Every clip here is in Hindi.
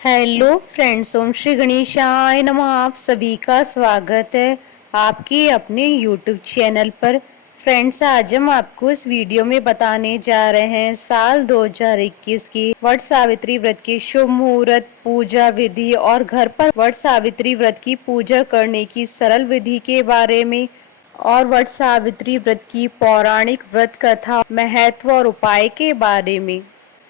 हेलो फ्रेंड्स, ओम श्री गणेशाय नमः। आप सभी का स्वागत है आपके अपने यूट्यूब चैनल पर। फ्रेंड्स, आज हम आपको इस वीडियो में बताने जा रहे हैं साल 2021 की वट सावित्री व्रत की शुभ मुहूर्त, पूजा विधि और घर पर वट सावित्री व्रत की पूजा करने की सरल विधि के बारे में, और वट सावित्री व्रत की पौराणिक व्रत कथा, महत्व और उपाय के बारे में।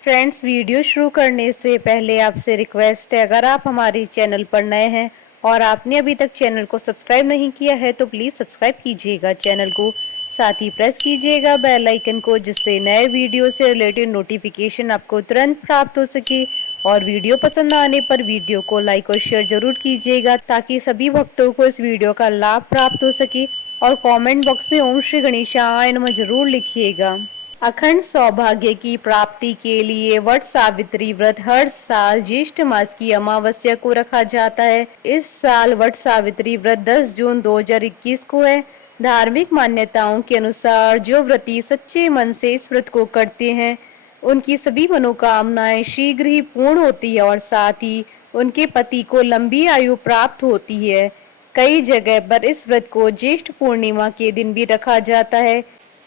फ्रेंड्स, वीडियो शुरू करने से पहले आपसे रिक्वेस्ट है, अगर आप हमारे चैनल पर नए हैं और आपने अभी तक चैनल को सब्सक्राइब नहीं किया है तो प्लीज़ सब्सक्राइब कीजिएगा चैनल को, साथ ही प्रेस कीजिएगा बेल आइकन को, जिससे नए वीडियो से रिलेटेड नोटिफिकेशन आपको तुरंत प्राप्त हो सके। और वीडियो पसंद आने पर वीडियो को लाइक और शेयर जरूर कीजिएगा ताकि सभी भक्तों को इस वीडियो का लाभ प्राप्त हो सके। और कमेंट बॉक्स में ओम श्री गणेशाय नमः जरूर लिखिएगा। अखंड सौभाग्य की प्राप्ति के लिए वट सावित्री व्रत हर साल ज्येष्ठ मास की अमावस्या को रखा जाता है। इस साल वट सावित्री व्रत 10 जून 2021 को है। धार्मिक मान्यताओं के अनुसार जो व्रती सच्चे मन से इस व्रत को करते हैं, उनकी सभी मनोकामनाएं शीघ्र ही पूर्ण होती है और साथ ही उनके पति को लंबी आयु प्राप्त होती है। कई जगह पर इस व्रत को ज्येष्ठ पूर्णिमा के दिन भी रखा जाता है।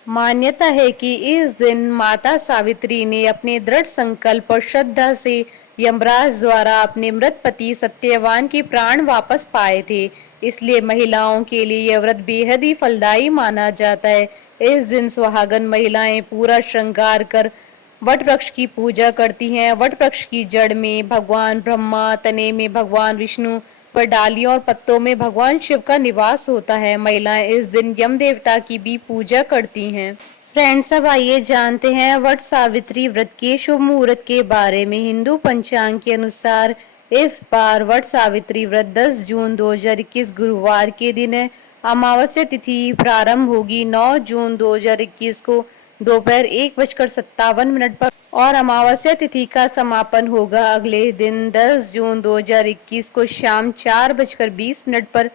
मान्यता है कि इस दिन माता सावित्री ने अपने दृढ़ संकल्प और श्रद्धा से यमराज द्वारा अपने मृत पति सत्यवान के प्राण वापस पाए थे। इसलिए महिलाओं के लिए यह व्रत बेहद ही फलदायी माना जाता है। इस दिन सुहागन महिलाएं पूरा श्रृंगार कर वट वृक्ष की पूजा करती हैं। वट वृक्ष की जड़ में भगवान ब्रह्मा, तने में भगवान विष्णु, पर डालियों और पत्तों में भगवान शिव का निवास होता है। महिलाएं इस दिन यम देवता की भी पूजा करती हैं। फ्रेंड्स, अब आइए जानते हैं वट सावित्री व्रत के शुभ मुहूर्त के बारे में। हिंदू पंचांग के अनुसार इस बार वट सावित्री व्रत 10 जून 2021 गुरुवार के दिन है। अमावस्या तिथि प्रारंभ होगी 9 जून 2021 को दोपहर 1:57 पर और अमावस्या तिथि का समापन होगा अगले दिन 10 जून 2021 को शाम 4:20 पर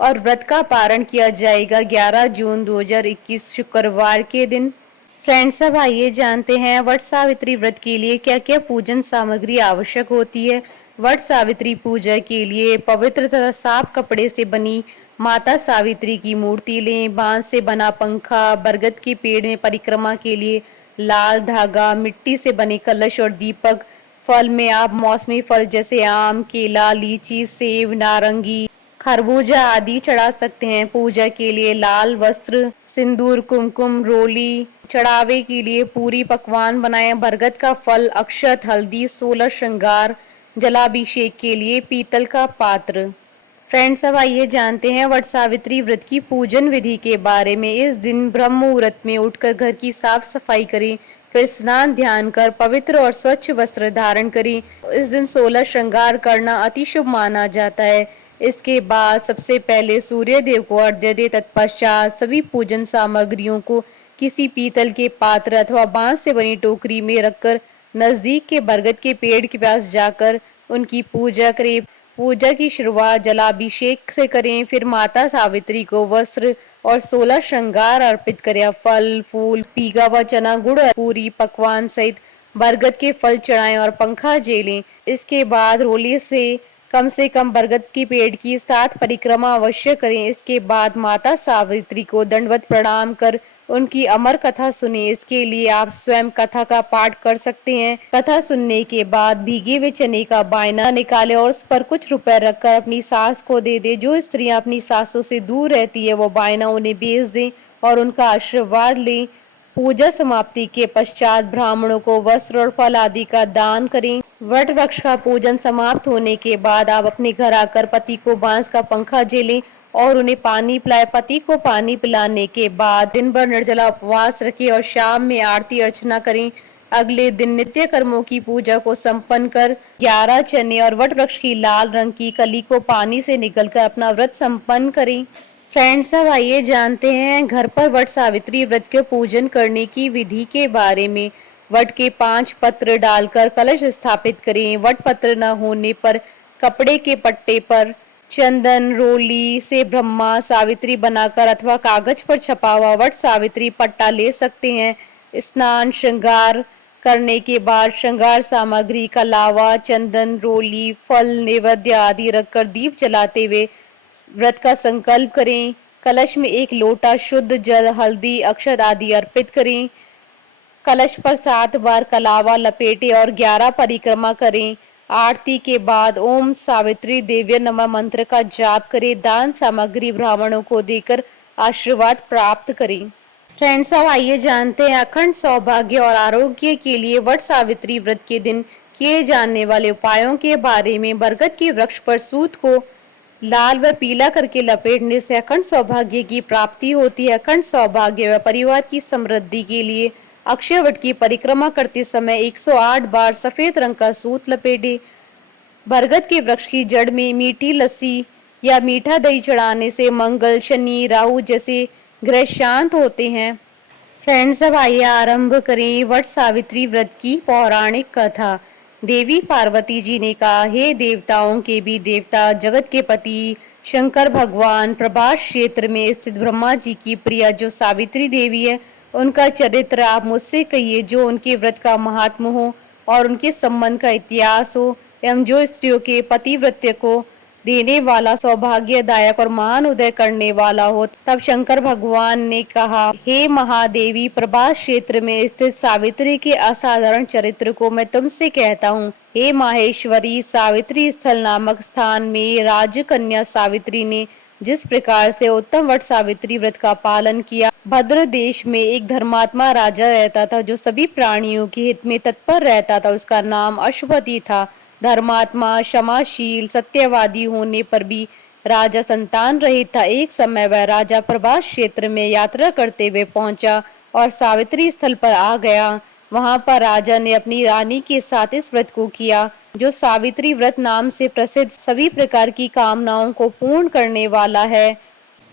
और व्रत का पारण किया जाएगा 11 जून 2021 शुक्रवार के दिन। फ्रेंड्स, अब आइए जानते हैं वट सावित्री व्रत के लिए क्या क्या पूजन सामग्री आवश्यक होती है। वट सावित्री पूजा के लिए पवित्र तथा साफ कपड़े से बनी माता सावित्री की मूर्ति लें। बांस से बना पंखा, बरगद के पेड़ में परिक्रमा के लिए लाल धागा, मिट्टी से बने कलश और दीपक। फल में आप मौसमी फल जैसे आम, केला, लीची, सेब, नारंगी, खरबूजा आदि चढ़ा सकते हैं। पूजा के लिए लाल वस्त्र, सिंदूर, कुमकुम, रोली। चढ़ावे के लिए पूरी पकवान बनाएं। बरगद का फल, अक्षत, हल्दी, 16 श्रृंगार। जलाभिषेक के लिए पीतल का पात्र। फ्रेंड्स, अब आइए जानते हैं वट सावित्री व्रत की पूजन विधि के बारे में। इस दिन ब्रह्म मुहूर्त में उठकर घर की साफ सफाई करें, फिर स्नान ध्यान कर पवित्र और स्वच्छ वस्त्र धारण करें। इस दिन 16 श्रृंगार करना अति शुभ माना जाता है। इसके बाद सबसे पहले सूर्य देव को अर्घ्य दे, तत्पश्चात सभी पूजन सामग्रियों को किसी पीतल के पात्र अथवा बांस से बनी टोकरी में रखकर नजदीक के बरगद के पेड़ के पास जाकर उनकी पूजा करें। पूजा की शुरुआत जलाभिषेक से करें, फिर माता सावित्री को वस्त्र और 16 श्रृंगार अर्पित करें। फल, फूल, पीगा व चना, गुड़, पूरी पकवान सहित बरगद के फल चढ़ाएं और पंखा जेलें। इसके बाद रोली से कम बरगद के पेड़ की 7 परिक्रमा अवश्य करें। इसके बाद माता सावित्री को दंडवत प्रणाम कर उनकी अमर कथा सुने। इसके लिए आप स्वयं कथा का पाठ कर सकते हैं। कथा सुनने के बाद भीगे हुए चने का बायना निकाले और उस पर कुछ रुपए रखकर अपनी सास को दे दे। जो स्त्रियां अपनी सासों से दूर रहती है वो बायना उन्हें बेच दें और उनका आशीर्वाद लें। पूजा समाप्ति के पश्चात ब्राह्मणों को वस्त्र और फल आदि का दान करें। वट वृक्ष का पूजन समाप्त होने के बाद आप अपने घर आकर पति को बांस का पंखा झेलें और उन्हें पानी पिलाएं। पति को पानी पिलाने के बाद दिन भर निर्जला उपवास रखें और शाम में आरती अर्चना करें। अगले दिन नित्य कर्मों की पूजा को संपन्न कर 11 चने और वट वृक्ष की लाल रंग की कली को पानी से निकलकर अपना व्रत संपन्न करें। फ्रेंड्स, अब आइए जानते हैं घर पर वट सावित्री व्रत के पूजन करने की विधि के बारे में। वट के 5 पत्र डालकर कलश स्थापित करें। वट पत्र न होने पर कपड़े के पट्टे पर चंदन, रोली से ब्रह्मा सावित्री बनाकर अथवा कागज पर छपा हुआ वट सावित्री पट्टा ले सकते हैं। स्नान श्रृंगार करने के बाद श्रृंगार सामग्री का लावा, चंदन, रोली, फल, नैवेद्य आदि रखकर दीप जलाते हुए व्रत का संकल्प करें। कलश में 1 लोटा शुद्ध जल, हल्दी, अक्षत आदि अर्पित करें। कलश पर 7 बार कलावा लपेटे और 11 परिक्रमा करें। आरती के बाद ओम सावित्री देव्य नमः मंत्र का जाप करें। दान सामग्री ब्राह्मणों को देकर आशीर्वाद प्राप्त करें। फ्रेंड्स, अब आइए जानते हैं अखंड सौभाग्य और आरोग्य के लिए वट सावित्री व्रत के दिन किए जाने वाले उपायों के बारे में। बरगद के वृक्ष पर सूत को लाल व पीला करके लपेटने से अखंड सौभाग्य की प्राप्ति होती है। अखंड सौभाग्य व परिवार की समृद्धि के लिए अक्षय वट की परिक्रमा करते समय 108 बार सफेद रंग का सूत लपेटे। बरगद के वृक्ष की जड़ में मीठी लस्सी या मीठा दही चढ़ाने से मंगल, शनि, राहु जैसे ग्रह शांत होते हैं। फ्रेंड्स, अब आइए आरंभ करें वट सावित्री व्रत की पौराणिक कथा। देवी पार्वती जी ने कहा, हे देवताओं के भी देवता, जगत के पति शंकर भगवान, प्रभास क्षेत्र में स्थित ब्रह्मा जी की प्रिया जो सावित्री देवी है, उनका चरित्र आप मुझसे कहिए, जो उनके व्रत का महात्म हो और उनके संबंध का इतिहास हो, एवं जो स्त्रियों के पतिव्रत्य को देने वाला, सौभाग्यदायक और महान उदय करने वाला हो। तब शंकर भगवान ने कहा, हे महादेवी, प्रभास क्षेत्र में स्थित सावित्री के असाधारण चरित्र को मैं तुमसे कहता हूँ। हे माहेश्वरी, सावित्री स्थल नामक स्थान में राजकन्या सावित्री ने जिस प्रकार से उत्तम वट सावित्री व्रत का पालन किया। भद्र देश में एक धर्मात्मा राजा रहता था जो सभी प्राणियों के हित में तत्पर रहता था। उसका नाम अश्वपति था। धर्मात्मा, क्षमाशील, सत्यवादी होने पर भी राजा संतान रहित था। एक समय वह राजा प्रभास क्षेत्र में यात्रा करते हुए पहुंचा और सावित्री स्थल पर आ गया। वहां पर राजा ने अपनी रानी के साथ इस व्रत को किया, जो सावित्री व्रत नाम से प्रसिद्ध सभी प्रकार की कामनाओं को पूर्ण करने वाला है।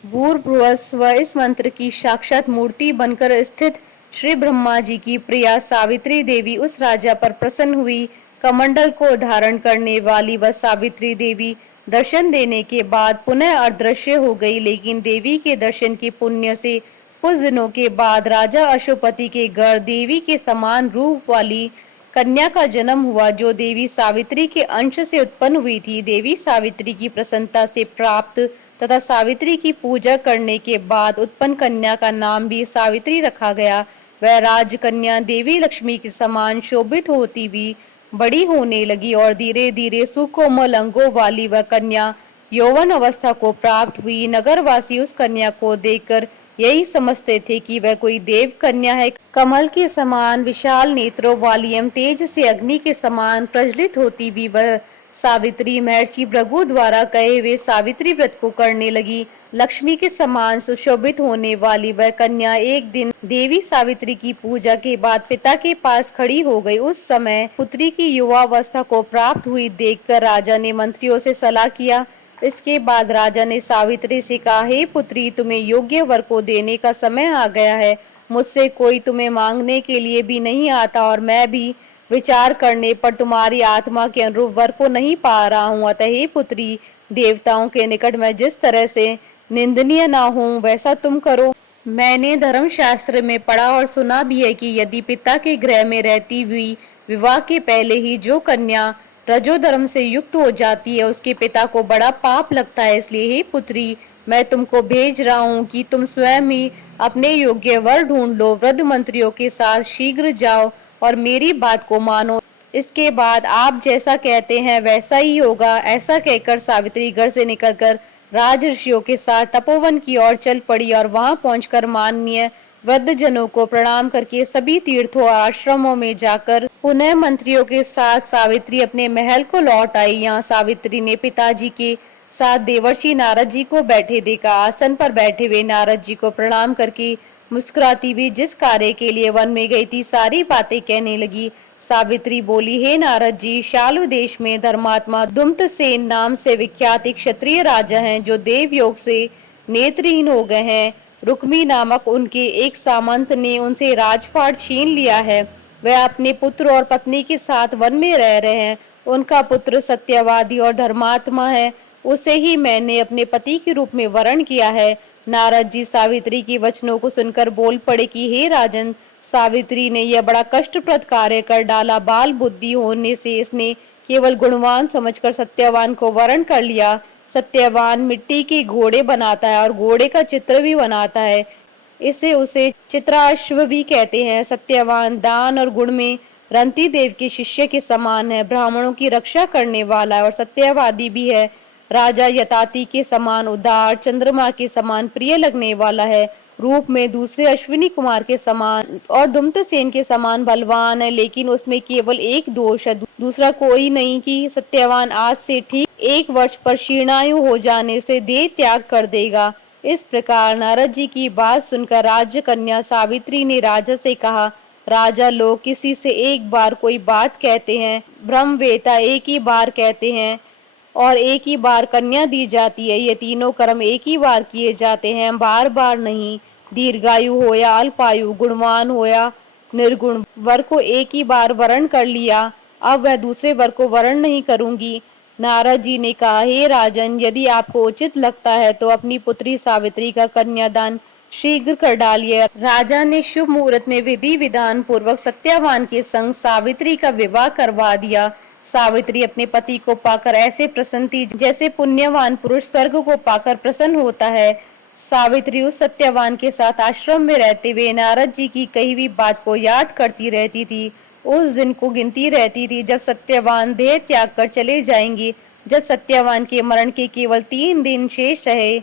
भूर्भुवस्व, इस मंत्र की साक्षात मूर्ति बनकर स्थित श्री ब्रह्मा जी की प्रिया सावित्री देवी उस राजा पर प्रसन्न हुई। कमंडल को धारण करने वाली वह सावित्री देवी दर्शन देने के बाद पुनः अदृश्य हो गई। लेकिन देवी के दर्शन के पुण्य से कुछ दिनों के बाद राजा अशोपति के घर देवी के समान रूप वाली कन्या का जन्म हुआ, जो देवी सावित्री के अंश से उत्पन्न हुई थी। देवी सावित्री की प्रसन्नता से प्राप्त तथा सावित्री की पूजा करने के बाद उत्पन्न कन्या का नाम भी सावित्री रखा गया। वह राजकन्या देवी लक्ष्मी के समान शोभित होती हुई बड़ी होने लगी और धीरे धीरे सुकोमल अंगों वाली वह कन्या यौवन अवस्था को प्राप्त हुई। नगरवासी उस कन्या को देखकर यही समझते थे कि वह कोई देव कन्या है। कमल के समान विशाल नेत्रों वाली एवं तेज से अग्नि के समान प्रज्वलित होती भी वह सावित्री महर्षि भृगु द्वारा कहे हुए सावित्री व्रत को करने लगी। लक्ष्मी के समान सुशोभित होने वाली वह कन्या एक दिन देवी सावित्री की पूजा के बाद पिता के पास खड़ी हो गई। उस समय पुत्री की युवावस्था को प्राप्त हुई देखकर राजा ने मंत्रियों से सलाह किया। इसके बाद राजा ने सावित्री से कहा, हे पुत्री, तुम्हें योग्य वर को देने का समय आ गया है। मुझसे कोई तुम्हें मांगने के लिए भी नहीं आता और मैं भी विचार करने पर तुम्हारी आत्मा के अनुरूप वर को नहीं पा रहा हूँ। अतः हे पुत्री, देवताओं के निकट मैं जिस तरह से निंदनीय ना हूँ वैसा तुम करो। मैंने धर्मशास्त्र में पढ़ा और सुना भी है कि यदि पिता के गृह में रहती हुई विवाह के पहले ही जो कन्या रजोधर्म से युक्त हो जाती है, उसके पिता को बड़ा पाप लगता है। इसलिए हे पुत्री, मैं तुमको भेज रहा हूँ कि तुम स्वयं ही अपने योग्य वर ढूंढ लो। वृद्ध मंत्रियों के साथ शीघ्र जाओ और मेरी बात को मानो। इसके बाद आप जैसा कहते हैं वैसा ही होगा। ऐसा कहकर सावित्री घर से निकलकर राज ऋषियों के साथ तपोवन की ओर चल पड़ी और वहां पहुंचकर माननीय वृद्ध जनों को प्रणाम करके सभी तीर्थों और आश्रमों में जाकर पुनः मंत्रियों के साथ सावित्री अपने महल को लौट आई। यहाँ सावित्री ने पिताजी के साथ देवर्षि नारद जी को बैठे देखा। आसन पर बैठे हुए नारद जी को प्रणाम करके मुस्कुराती हुई जिस कार्य के लिए वन में गई थी सारी बातें कहने लगी। सावित्री बोली, हे नारद जी, शाल्व देश में धर्मात्मा दुम्तसेन नाम से विख्यात एक क्षत्रिय राजा हैं, जो देव योग से नेत्रहीन हो गए हैं। रुक्मी नामक उनके एक सामंत ने उनसे राजपाट छीन लिया है। वह अपने पुत्र और पत्नी के साथ वन में रह रहे हैं। उनका पुत्र सत्यवादी और धर्मात्मा है। उसे ही मैंने अपने पति के रूप में वरण किया है। नारद जी सावित्री के वचनों को सुनकर बोल पड़े कि हे राजन, सावित्री ने यह बड़ा कष्टप्रद कार्य कर डाला। बाल बुद्धि होने से इसने केवल गुणवान समझकर सत्यवान को वरण कर लिया। सत्यवान मिट्टी के घोड़े बनाता है और घोड़े का चित्र भी बनाता है। इसे उसे चित्राश्व भी कहते हैं। सत्यवान दान और गुण में रंती देव के शिष्य के समान है। ब्राह्मणों की रक्षा करने वाला है और सत्यवादी भी है। राजा यताति के समान उदार, चंद्रमा के समान प्रिय लगने वाला है। रूप में दूसरे अश्विनी कुमार के समान और दुम्तसेन के समान बलवान है, लेकिन उसमें केवल एक दोष है, दूसरा कोई नहीं कि सत्यवान आज से ठीक 1 वर्ष पर शीर्णायु हो जाने से देह त्याग कर देगा। इस प्रकार नारद जी की बात सुनकर राज्य कन्या सावित्री ने राजा से कहा, राजा, लोग किसी से एक बार कोई बात कहते हैं, ब्रह्मवेता एक ही बार कहते हैं और एक ही बार कन्या दी जाती है। ये तीनों कर्म एक ही बार किए जाते हैं, बार बार नहीं। दीर्घायु हो या अल्पायु, गुणवान हो या निर्गुण, वर को एक ही बार वरण कर लिया, अब वह दूसरे वर को वरण नहीं करूंगी। नारद जी ने कहा, हे राजन, यदि आपको उचित लगता है तो अपनी पुत्री सावित्री का कन्यादान शीघ्र कर डालिए। राजा ने शुभ मुहूर्त में विधि विधान पूर्वक सत्यवान के संग सावित्री का विवाह करवा दिया। सावित्री अपने पति को पाकर ऐसे प्रसन्न थी जैसे पुण्यवान पुरुष स्वर्ग को पाकर प्रसन्न होता है। सावित्री उस सत्यवान के साथ आश्रम में रहते हुए नारद जी की कही हुई बात को याद करती रहती थी। उस दिन को गिनती रहती थी जब सत्यवान देह त्याग कर चले जाएंगे। जब सत्यवान के मरण के केवल 3 दिन शेष रहे,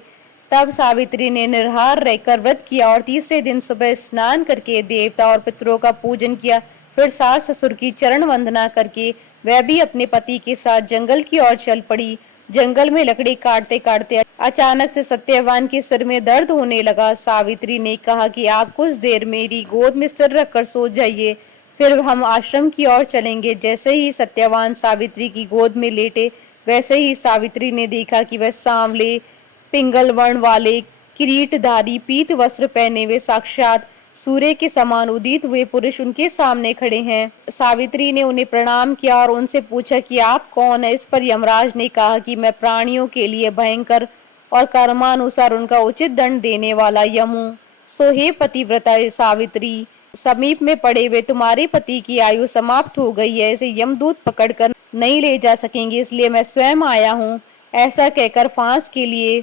तब सावित्री ने निर्हार रहकर व्रत किया और तीसरे दिन सुबह स्नान करके देवता और पितरों का पूजन किया। फिर सास ससुर की चरण वंदना करके वह भी अपने पति के साथ जंगल की ओर चल पड़ी। जंगल में लकड़ी काटते काटते अचानक से सत्यवान के सिर में दर्द होने लगा। सावित्री ने कहा कि आप कुछ देर मेरी गोद में सिर रखकर सो जाइए, फिर हम आश्रम की ओर चलेंगे। जैसे ही सत्यवान सावित्री की गोद में लेटे, वैसे ही सावित्री ने देखा कि वह सांवले पिंगल वर्ण वाले किरीटधारी पीत वस्त्र पहने हुए साक्षात सूर्य के समान उदित हुए पुरुष उनके सामने खड़े हैं। सावित्री ने उन्हें प्रणाम किया और उनसे पूछा कि आप कौन है। इस पर यमराज ने कहा कि मैं प्राणियों के लिए भयंकर और कर्मानुसार उनका उचित दंड देने वाला यम हूँ। सो हे पतिव्रता सावित्री, समीप में पड़े हुए तुम्हारे पति की आयु समाप्त हो गई है, इसे यमदूत पकड़कर नहीं ले जा सकेंगे, इसलिए मैं स्वयं आया हूँ। ऐसा कहकर फांस के लिए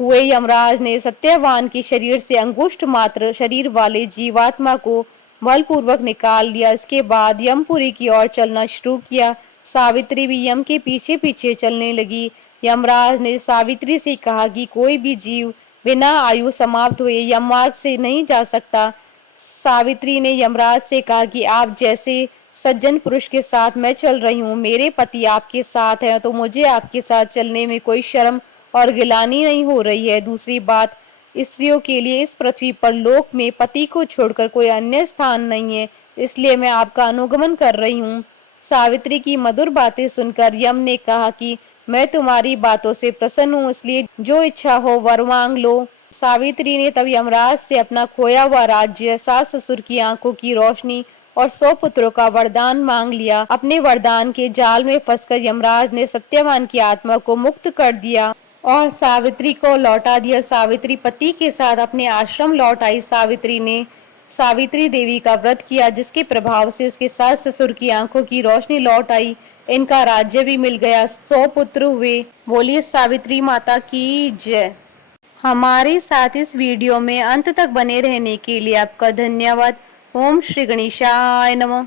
हुए यमराज ने सत्यवान के शरीर से अंगुष्ठ मात्र शरीर वाले जीवात्मा को बलपूर्वक निकाल लिया। इसके बाद यमपुरी की ओर चलना शुरू किया। सावित्री भी यम के पीछे पीछे चलने लगी। यमराज ने सावित्री से कहा कि कोई भी जीव बिना आयु समाप्त हुए यम मार्ग से नहीं जा सकता। सावित्री ने यमराज से कहा कि आप जैसे सज्जन पुरुष के साथ मैं चल रही हूँ, मेरे पति आपके साथ हैं, तो मुझे आपके साथ चलने में कोई शर्म और गिलानी नहीं हो रही है। दूसरी बात, स्त्रियों के लिए इस पृथ्वी पर लोक में पति को छोड़कर कोई अन्य स्थान नहीं है, इसलिए मैं आपका अनुगमन कर रही हूँ। सावित्री की मधुर बातें सुनकर यम ने कहा कि मैं तुम्हारी बातों से प्रसन्न हूँ, इसलिए जो इच्छा हो वर मांग लो। सावित्री ने तब यमराज से अपना खोया हुआ राज्य, सास ससुर की आंखों की रोशनी और 100 पुत्रों का वरदान मांग लिया। अपने वरदान के जाल में फंसकर यमराज ने सत्यवान की आत्मा को मुक्त कर दिया और सावित्री को लौटा दिया। सावित्री पति के साथ अपने आश्रम लौट आई। सावित्री ने सावित्री देवी का व्रत किया, जिसके प्रभाव से उसके सास ससुर की आंखों की रोशनी लौट आई। इनका राज्य भी मिल गया, 100 पुत्र हुए। बोलिए सावित्री माता की जय। हमारे साथ इस वीडियो में अंत तक बने रहने के लिए आपका धन्यवाद। ओम श्री गणेशाय नमः।